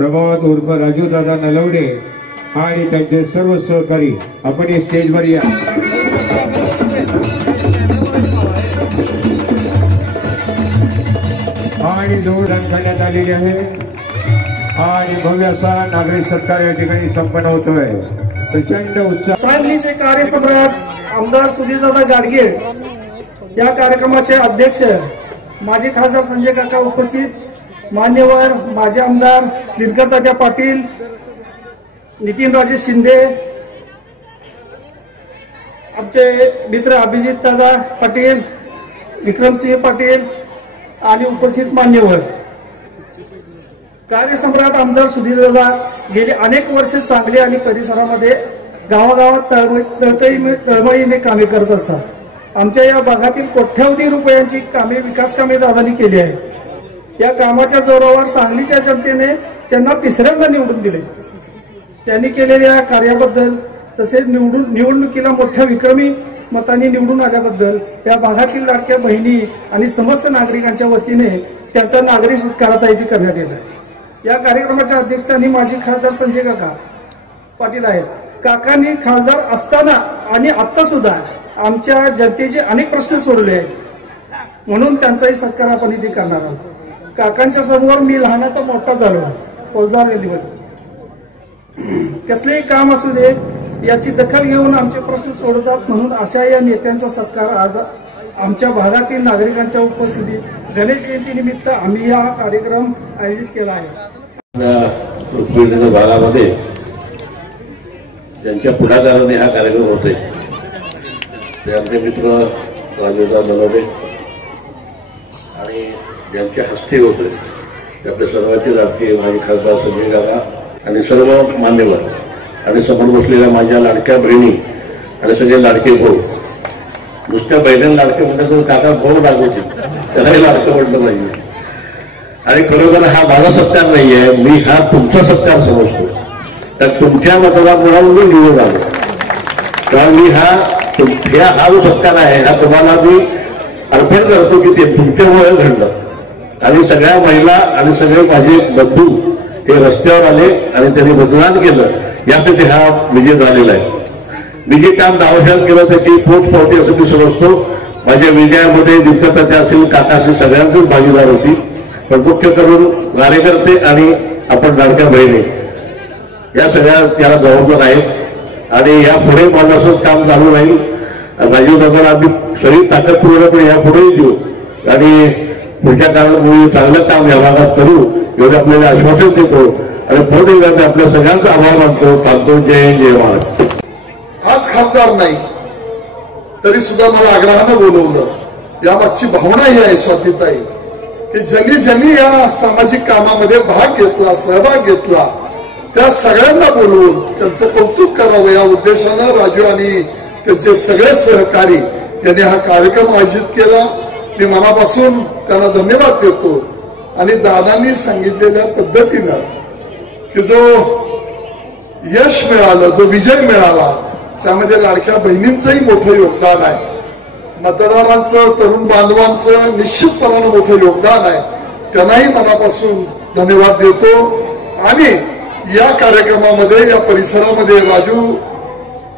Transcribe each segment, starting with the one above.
प्रभात उर्फ राजू दादा नलवडे आणि त्यांचे सर्व सहकारी आपण या स्टेजवर या। आणि जोडदान करण्यात आलेली आहे आणि भव्य असा नागरिक सत्कार या ठिकाणी संपन्न होतोय। प्रचंड उत्साह। सांगलीचे कार्यसम्राट आमदार सुधीरदादा गाडगे या कार्यक्रमाचे अध्यक्ष माजी खासदार संजय काका उपस्थित, मान्यवर माजी आमदार दिनकरदादा पाटील, नितीनराजे शिंदे, आमचे मित्र अभिजित दादा पाटील, विक्रमसिंह पाटील आणि उपस्थित मान्यवर। कार्यसम्राट आमदार सुधीरदादा गेली अनेक वर्ष सांगली आणि परिसरामध्ये गावागावात तळमळीने कामे करत असतात। आमच्या या भागातील कोट्यावधी रुपयांची कामे, विकास कामे दादांनी केली आहेत। या कामाच्या जोरावर सांगलीच्या जनतेने त्यांना तिसऱ्यांदा निवडून दिले। त्यांनी केलेल्या कार्याबद्दल तसेच निवडणुकीला मोठ्या विक्रमी मतांनी निवडून आल्याबद्दल या भागातील लाडक्या बहिणी आणि समस्त नागरिकांच्या वतीने त्यांचा नागरिक सत्कारात आयोजित करण्यात येत आहे। या कार्यक्रमाच्या अध्यक्षस्थानी माजी खासदार संजय काका पाटील आहेत। काकांनी खासदार असताना आणि आता सुद्धा आमच्या जनतेचे अनेक प्रश्न सोडवले आहेत, म्हणून त्यांचाही सत्कार आपण इथे करणार आहोत। काकांच्या समोर मी लहानाचा मोठा झालो फौजदार गल्लीमध्ये, कसलेही काम असू दे याची दखल घेऊन आमचे प्रश्न सोडवतात, म्हणून अशा या नेत्यांचा सत्कार आज आमच्या भागातील नागरिकांच्या उपस्थितीत गणेश जयंतीनिमित्त आम्ही हा कार्यक्रम आयोजित केला आहे। भागामध्ये ज्यांच्या पुढाकाराने हा कार्यक्रम होते ते आमचे मित्र राजूदा नलवडे आणि ज्यांच्या हस्ते होते ते आपले सर्वांचे लाडके माजी खासदार संजय काका आणि सर्व मान्यवर आणि समोर बसलेल्या माझ्या लाडक्या बहिणी आणि सगळे लाडके भाऊ। नुसत्या बहिणीला लाडके म्हणतात तर काका भाऊ लागवते, त्यालाही लाडकं म्हटलं पाहिजे। आणि खरोखर हा माझा सत्कार नाहीये, मी हा तुमचा सत्कार समजतो। तर तुमच्या मतदानामुळे मी निवडून आलो, कारण मी हा जो सत्कार आहे हा तुम्हाला मी अर्पण करतो की ते तुमच्यामुळे घडलं। आणि सगळ्या महिला आणि सगळे माझे बंधू हे रस्त्यावर आले आणि त्यांनी मतदान केलं, यासाठी हा विजय झालेला आहे। मी जे काम दावशात केलं त्याची पोचपावती असं मी समजतो। माझ्या विजयामध्ये दिग्गत असेल, काका असेल, सगळ्यांचीच भागीदार होती, पण मुख्य करून कार्यकर्ते आणि आपण लाडक्या बहिणी या सगळ्या त्याला जबाबदार आहेत। आणि यापुढे माझं असंच काम चालू राहील। राजीव दादाला आम्ही सगळी ताकद पूर्णपणे यापुढेही देऊ आणि पुढच्या काळात मी चांगलं काम या भागात करू एवढं आपल्याला आश्वासन देतो आणि परत एकदा आपल्या सगळ्यांचा आभार मानतो। थांबतो। जय जय महाराज। आज खासदार नाही तरी सुद्धा मला आग्रहानं बोलवलं, यामागची भावना ही आहे स्वातीताई की ज्यांनी ज्यांनी या सामाजिक कामामध्ये भाग घेतला, सहभाग घेतला, त्या सगळ्यांना बोलवून त्यांचं कौतुक करावं या उद्देशानं राजू आणि त्यांचे सगळे सहकारी यांनी हा कार्यक्रम आयोजित केला। मी मनापासून त्यांना धन्यवाद देतो। आणि दादांनी सांगितलेल्या पद्धतीनं की जो यश मिळालं, जो विजय मिळाला, त्यामध्ये लाडक्या बहिणींचंही मोठं योगदान आहे, मतदारांचं, तरुण बांधवांचं निश्चितपणानं मोठं योगदान आहे। त्यांनाही मनापासून धन्यवाद देतो। आणि या कार्यक्रमामध्ये, या परिसरामध्ये राजू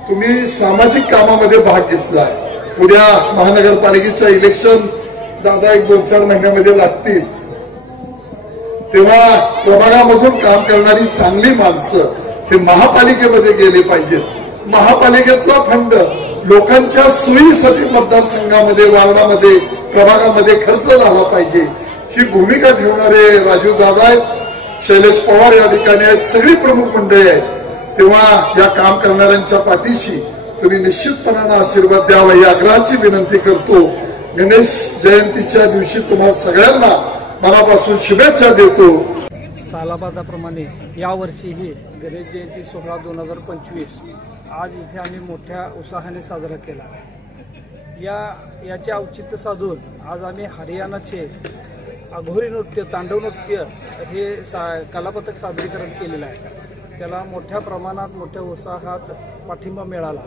तुम्ही सामाजिक कामामध्ये भाग घेतलाय। उद्या महानगरपालिकेच्या इलेक्शन दादा 1-2-4 महिन्यामध्ये लागतील, तेव्हा प्रभागामधून काम करणारी चांगली माणसं ते महापालिकेमध्ये गेले पाहिजेत। महापालिकेतला फंड लोकांच्या सोयीसाठी मतदारसंघामध्ये, वार्डामध्ये, प्रभागामध्ये खर्च झाला पाहिजे, ही भूमिका ठेवणारे राजू दादा आहेत, शैलेश पवार या ठिकाणी आहेत, सगळी प्रमुख मंडळी आहेत। तेव्हा या काम करणाऱ्यांच्या पाठीशी तुम्ही निश्चितपणानं आशीर्वाद द्यावा ही आग्रहाची विनंती करतो। गणेश जयंतीच्या दिवशी तुम्हाला सगळ्यांना मनापासून शुभेच्छा देतो। सालाबादाप्रमाणे यावर्षीही गणेश जयंती सोहळा 2025 आज इथे आम्ही मोठ्या उत्साहाने साजरा केला। याचे औचित्य साधून आज आम्ही हरियाणाचे अघोरी नृत्य, तांडव नृत्य हे कलापथक सादरीकरण केलेलं आहे। त्याला मोठ्या प्रमाणात, मोठ्या उत्साहात पाठिंबा मिळाला।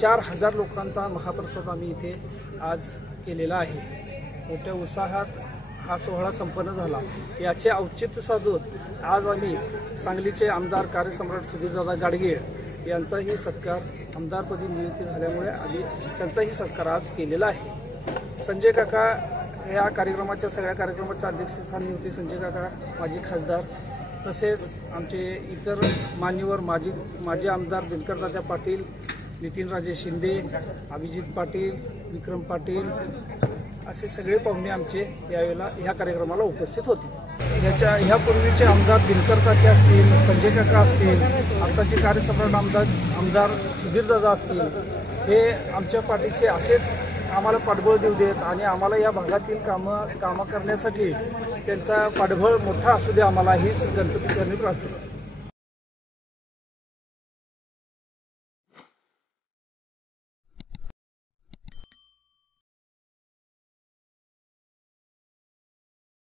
4,000 लोकांचा महाप्रसाद आम्ही इथे आज केलेला आहे. मोठ्या उत्साहात हा सोहळा संपन्न झाला. याचे औचित्य साधून आज आम्ही सांगलीचे आमदार कार्यसम्राट सुधीरदादा गाडगीळ यांचाही सत्कार आमदारपदी नियुक्ती झाल्यामुळे आम्ही त्यांचाही सत्कार आज केलेला आहे. संजय काका या कार्यक्रमाच्या सगळ्या कार्यक्रमाच्या अध्यक्षस्थानी होते. संजय काका माजी खासदार, तसेच आमचे इतर मान्यवर माजी आमदार दिनकरदादा पाटील, नितीनराजे शिंदे, अभिजित पाटील, विक्रम पाटील असे सगळे पाहुणे आमचे यावेळेला ह्या कार्यक्रमाला उपस्थित होते. ह्यापूर्वीचे आमदार दिनकर काके असतील, संजय काका असतील, आताचे कार्यसम्राट आमदार सुधीरदादा असतील, हे आमच्या पाठीशी असेच आम्हाला पाठबळ देऊ देत आणि आम्हाला या भागातील कामं करण्यासाठी त्यांचा पाठबळ मोठा असू दे आम्हाला हीच गणपती करणे प्रार्थना.